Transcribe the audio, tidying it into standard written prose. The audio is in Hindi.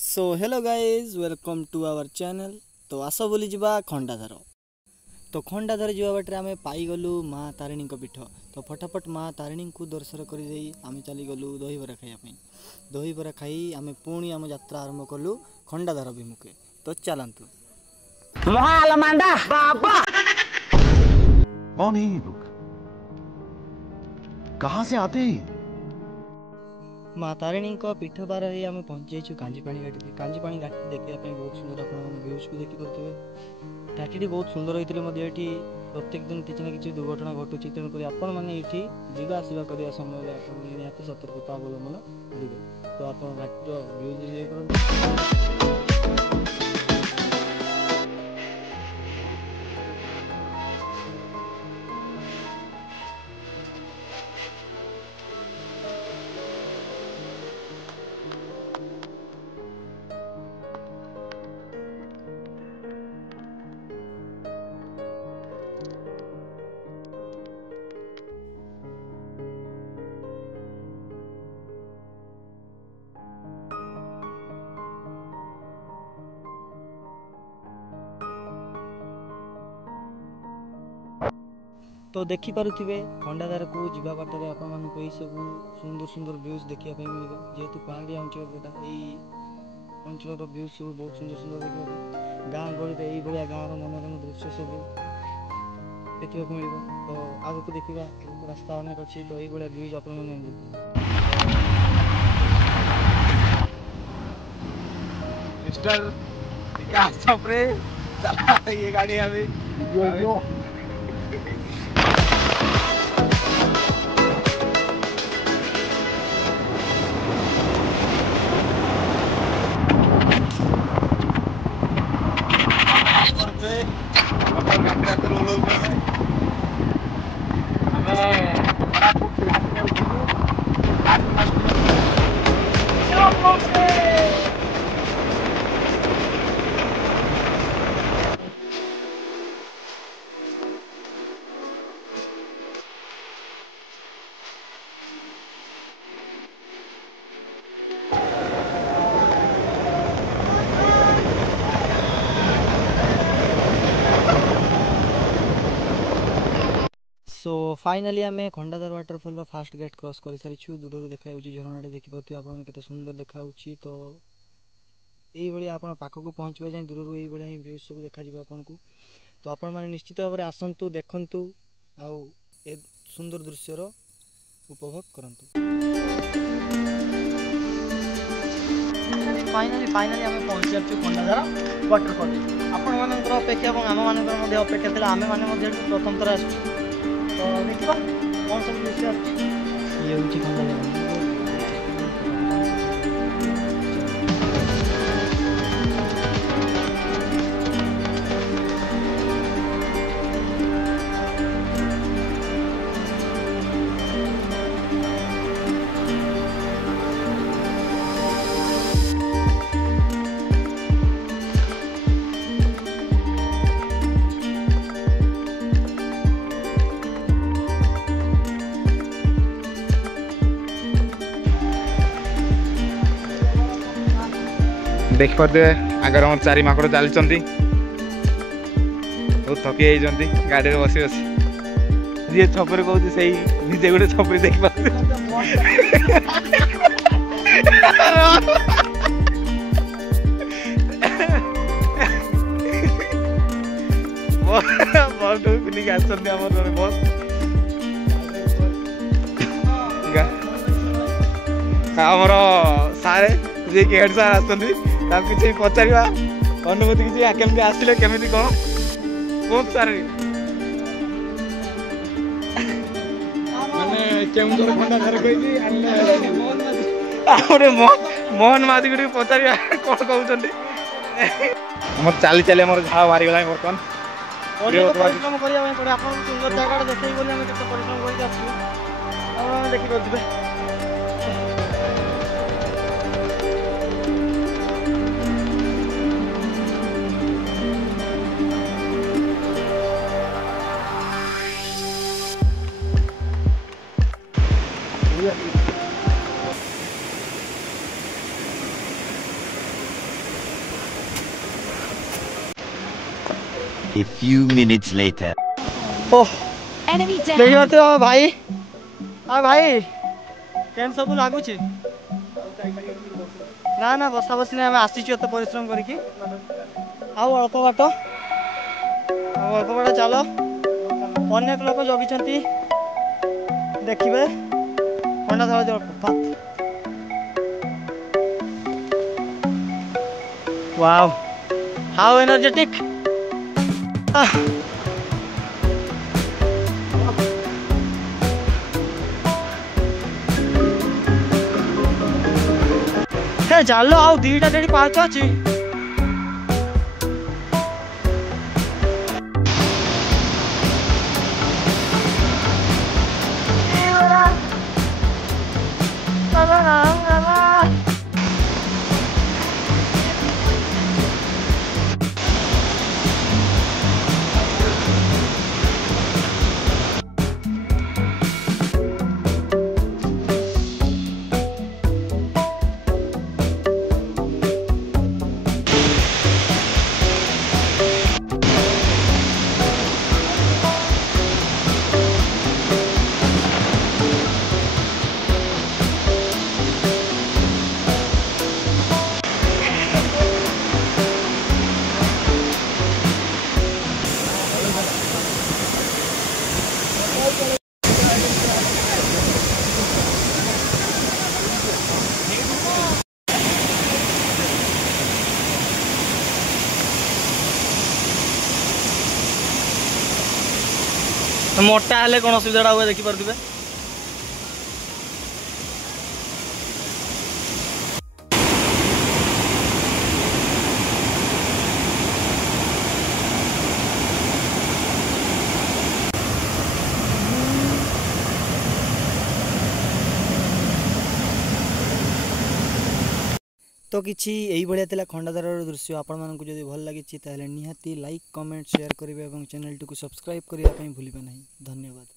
So hello guys welcome to our channel. तो आस बोली जा खंडाधार। तो खंडाधार जावा बाटे आम पाईगलु माँ तारिणी पीठ। तो फटाफट माँ तारिणी को दर्शन कर आम चलीगलु दहीबरा खायापी। दहीबरा खाई आम पुणी आम यात्रा आरंभ कलु खंडाधार अभिमुखे। तो चलतु। कौन है ये लोग? कहाँ से आते हैं? माँ तारिणी पीठ बार आम पहुँचु कांजीपाणी घाटी। कांजीपाणी घाटी देखा बहुत सुंदर व्यूज को देखिपे। घाटी बहुत सुंदर होते ये प्रत्येक दिन किसी न कि दुर्घटना घटुची। तेणुक आपण मैंने ये आसवा करने समय निहत सतर्कता अवलम्बन करेंगे। तो आप घाटी व्यूज तो देखिपे खंडाधार को जीवा बाटर आपण सब सुंदर सुंदर व्यूज देखा मिले। जेहेतु पहाड़िया अंचल अंचल व्यूज सब बहुत सुंदर सुंदर देखा। गाँ गहली यही गाँव मनोरम दृश्य सब देखा मिल। तो आग को देखा रास्ता अनेक अच्छी। तो ये व्यूज आप मिस्टर विकास चोपड़े चला ये गाड़ी अभी सो फाइनाली आम Khandadhar waterfall fast gate cross कर सारी। दूर देखा झरणा देखिपे आपते सुंदर देखा। तो यही आप पाखक पहुँचवा जाए दूर यही व्यू सब देखा आपन को। तो आपण मैंने निश्चित भाव में आसतु देखु आउ ए सुंदर दृश्यर उपभोग करंतु। फाइनाली आम पहुँची जाचु खंडाधार वाटरफॉल। आपण मानकर अपेक्षा और आम मान अपेक्षा था आम मैंने प्रथम थर आस। तो देखा कौन सब दृश्य ये हूँ खंडाधार। देख पारे आगर हम चारि माकड़ चलती बहुत थकी जाती गाड़ी में बसी बसी। जी छपरी कहूँ से निजे गोटे छपरी देख पारे बस पिंधिक आसर बस आमर सारे जी हेड सार आसती किसी पचार अनुभूति किसी केमती आसिले केमी कौन कौन सार मैंने केमूर खंडाधार मोहन मादी को पचार कौन कहते चली चली आम झाड़ मारिगला बर्तमान परिश्रम करने सुंदर जगह देखे परिश्रम कर देखिए। A few minutes later. Oh Enemy down. देखि पारते हो भाई आ भाई केन सब लागू छी ना ना बसा बसी ना आम आसीचु एत परिश्रम करिकी आउ अल्प बाट अल्प बाट चल अनेक लोक जगिछंती देखिबे खंडाधर जलप्रपात वाओ हाउ एनर्जेटिक हे चलो आउ दीटा डेडी पार्क अछि मोटा हेले कौन असुविधा हुए देखी पारे तो किसी यही भाया था खंडाधार दृश्य आपण मानक जब भल लगी निहाती लाइक कमेंट शेयर करेंगे और चैनल टी सब्सक्राइब करने भूलें नहीं। धन्यवाद।